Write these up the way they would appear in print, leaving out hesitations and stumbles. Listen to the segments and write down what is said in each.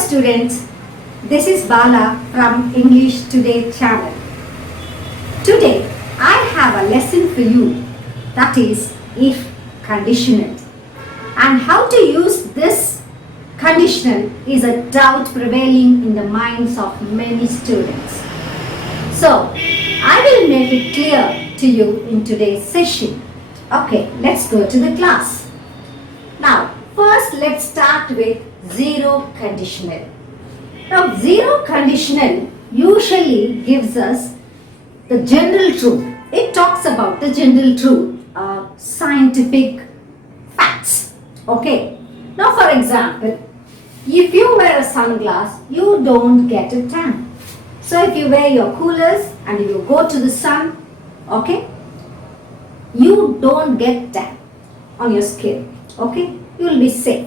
students, this is Bala from English Today channel. Today I have a lesson for you, that is if conditional, and how to use this conditional is a doubt prevailing in the minds of many students. So I will make it clear to you in today's session. Okay, let's go to the class. Now first let's start with zero conditional. Now zero conditional usually gives us the general truth. It talks about the general truth, scientific facts. Okay. Now for example, if you wear a sunglass, you don't get a tan. So if you wear your coolers and you go to the sun, okay, you don't get tan on your skin. Okay, you will be safe.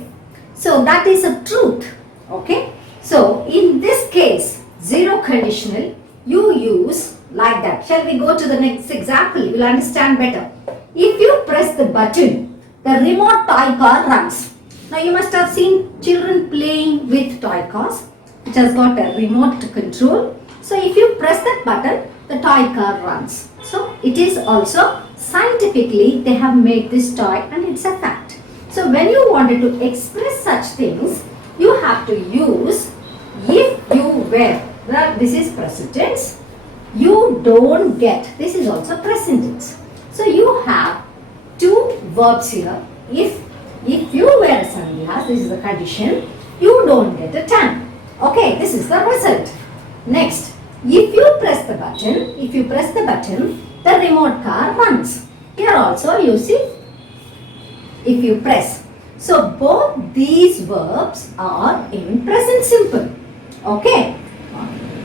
So that is a truth. Okay. So in this case, zero conditional, you use like that. Shall we go to the next example? You will understand better. If you press the button, the remote toy car runs. Now you must have seen children playing with toy cars, which has got a remote control. So if you press that button, the toy car runs. So it is also scientifically they have made this toy and it's a fact. So when you wanted to express such things, you have to use if you were. This is present tense. You don't get. This is also present tense. So you have two verbs here. If you wear a sunglass, this is the condition, you don't get a tan. Okay, this is the result. Next, if you press the button, the remote car runs. Here also you see, if you press. So both these verbs are in present simple. Okay.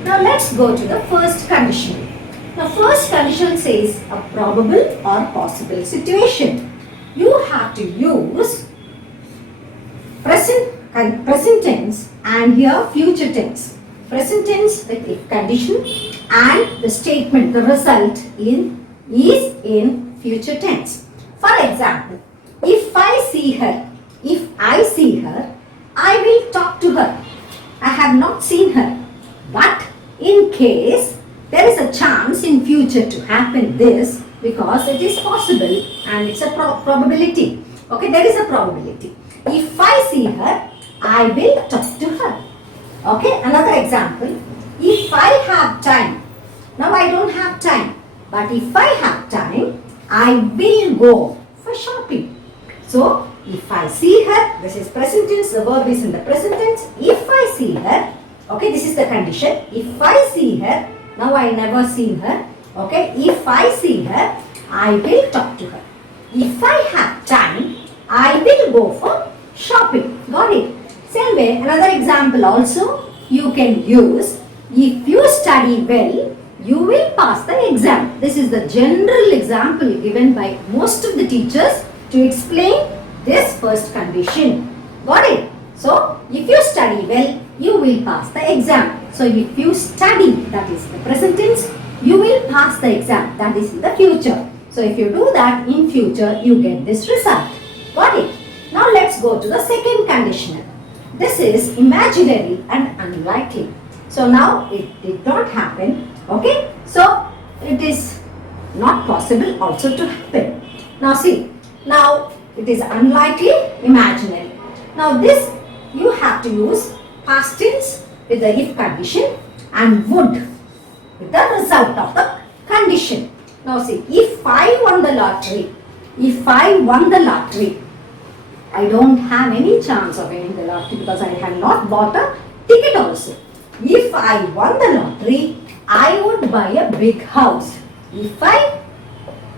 Now let's go to the first condition. The first condition says a probable or possible situation. You have to use present tense and here future tense. Present tense with if condition and the statement, the result is in future tense. For example, if I see her, I will talk to her. I have not seen her, but in case there is a chance in future to happen this, because it is possible and it's a probability. Okay, there is a probability. If I see her, I will talk to her. Okay, another example. If I have time, now I don't have time, but if I have time, I will go for shopping. So, if I see her, this is present tense, the verb is in the present tense. If I see her, okay, this is the condition. If I see her, now I never seen her. Okay, if I see her, I will talk to her. If I have time, I will go for shopping. Got it? Same way, another example also you can use. If you study well, you will pass the exam. This is the general example given by most of the teachers to explain this first condition. Got it? So, if you study well, you will pass the exam. So, if you study, that is the present tense, you will pass the exam, that is in the future. So, if you do that in future, you get this result. Got it? Now, let's go to the second conditional. This is imaginary and unlikely. So, now it did not happen. Okay? So, it is not possible also to happen. Now, see. Now, it is unlikely, imaginary. Now, this you have to use past tense with the if condition and would with the result of the condition. Now, see, if I won the lottery, I don't have any chance of winning the lottery because I have not bought a ticket also. If I won the lottery, I would buy a big house. If I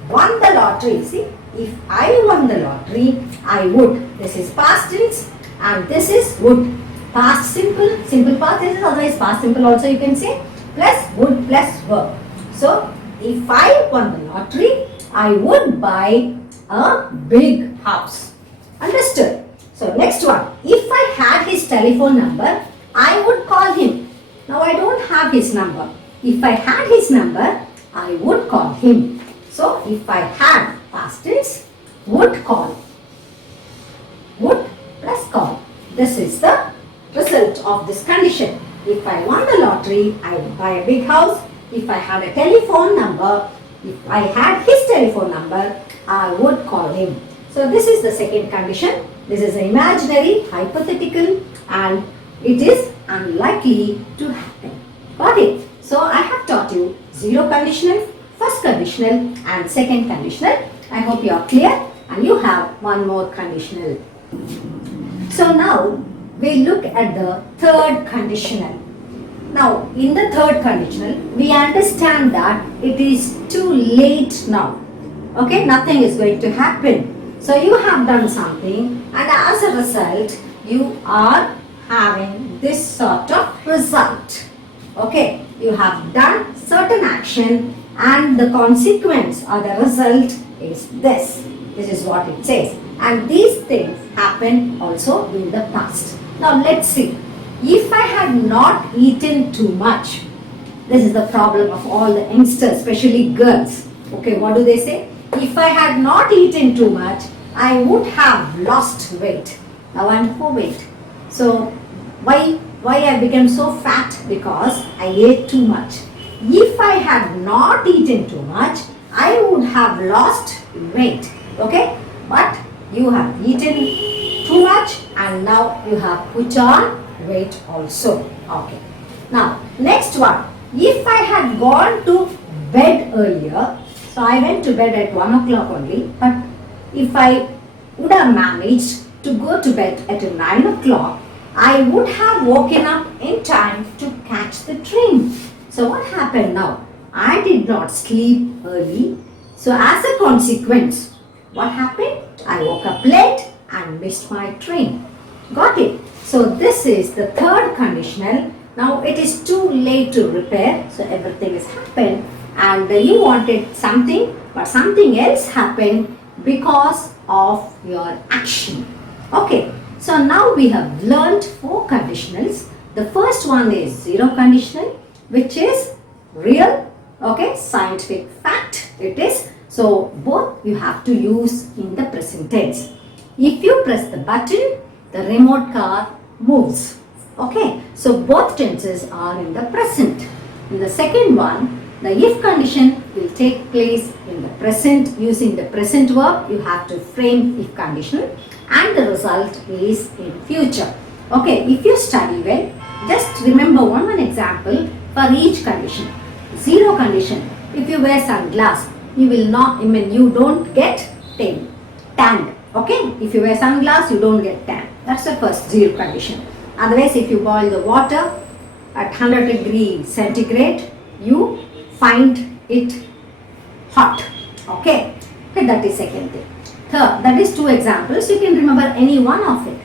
won the lottery, see, if I won the lottery, I would. This is past tense and this is would. Past simple, simple past tense, otherwise past simple also you can say, plus would plus verb. So, if I won the lottery, I would buy a big house. Understood? So, next one. If I had his telephone number, I would call him. Now, I don't have his number. If I had his number, I would call him. So, if I had past tense, would call. Would plus call. This is the result of this condition. If I won the lottery, I would buy a big house. If I had a telephone number, if I had his telephone number, I would call him. So this is the second condition. This is imaginary, hypothetical, and it is unlikely to happen. Got it? So I have taught you zero conditional, first conditional and second conditional. I hope you are clear and you have one more conditional. So now we look at the third conditional. Now in the third conditional we understand that it is too late now. Okay, nothing is going to happen. So you have done something and as a result you are having this sort of result. Okay, you have done certain action and the consequence or the result is this. This is what it says. And these things happen also in the past. Now let's see. If I had not eaten too much, this is the problem of all the youngsters, especially girls. Okay, what do they say? If I had not eaten too much, I would have lost weight. Now I am overweight. So why I became so fat? Because I ate too much. If I had not eaten too much, I would have lost weight. Okay, but you have eaten too much and now you have put on weight also. Okay, now next one. If I had gone to bed earlier, so I went to bed at 1 o'clock only, but if I would have managed to go to bed at 9 o'clock, I would have woken up in time to catch the train. So what happened now? I did not sleep early. So as a consequence, what happened? I woke up late and missed my train. Got it? So this is the third conditional. Now it is too late to repair. So everything has happened and you wanted something but something else happened because of your action. Okay. So now we have learned four conditionals. The first one is zero conditional, which is real, okay, scientific fact it is. So both you have to use in the present tense. If you press the button, the remote car moves. Okay, so both tenses are in the present. In the second one, the if condition will take place in the present. Using the present verb, you have to frame if conditional. And the result is in future. Okay, if you study well, just remember one example for each condition. Zero condition. If you wear sunglasses, you will not, you don't get tanned. Okay, if you wear sunglasses, you don't get tan. That's the first zero condition. Otherwise, if you boil the water at 100 degrees centigrade, you find it hot. Okay, that is second thing. Third, that is two examples. You can remember any one of it.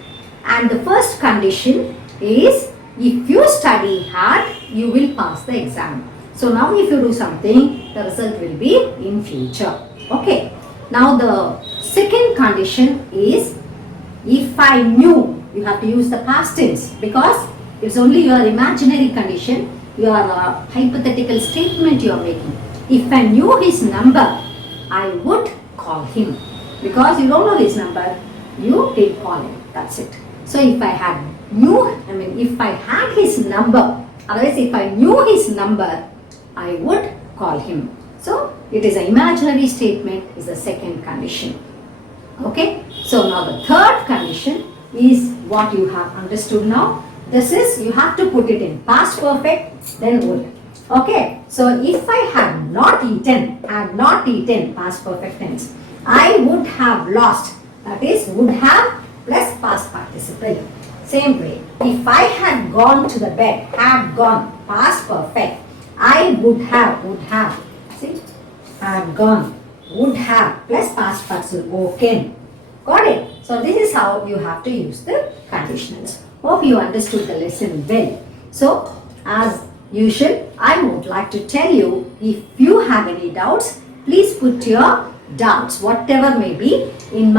And the first condition is if you study hard, you will pass the exam. So now if you do something, the result will be in future. Okay. Now the second condition is if I knew, you have to use the past tense because it's only your imaginary condition, your hypothetical statement you are making. If I knew his number, I would call him. Because you don't know his number, you did call him. That's it. So if I had if I had his number, otherwise if I knew his number, I would call him. So it is an imaginary statement is the second condition. Okay. So now the third condition is what you have understood now. This is, you have to put it in past perfect, then would. Okay. So if I had not eaten, past perfect tense, I would have lost. That is would have plus past participle. Same way. If I had gone to the bed, had gone, past perfect, I would have. See? Had gone, would have plus past participle, woken. Got it? So this is how you have to use the conditionals. Hope you understood the lesson well. So as usual, I would like to tell you, if you have any doubts, please put your doubts, whatever may be, in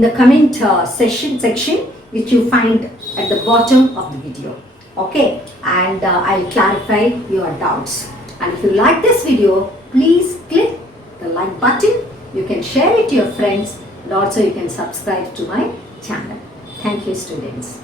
the comment section which you find at the bottom of the video. Okay, and I'll clarify your doubts. And if you like this video, please click the like button. You can share it to your friends and also you can subscribe to my channel. Thank you, students.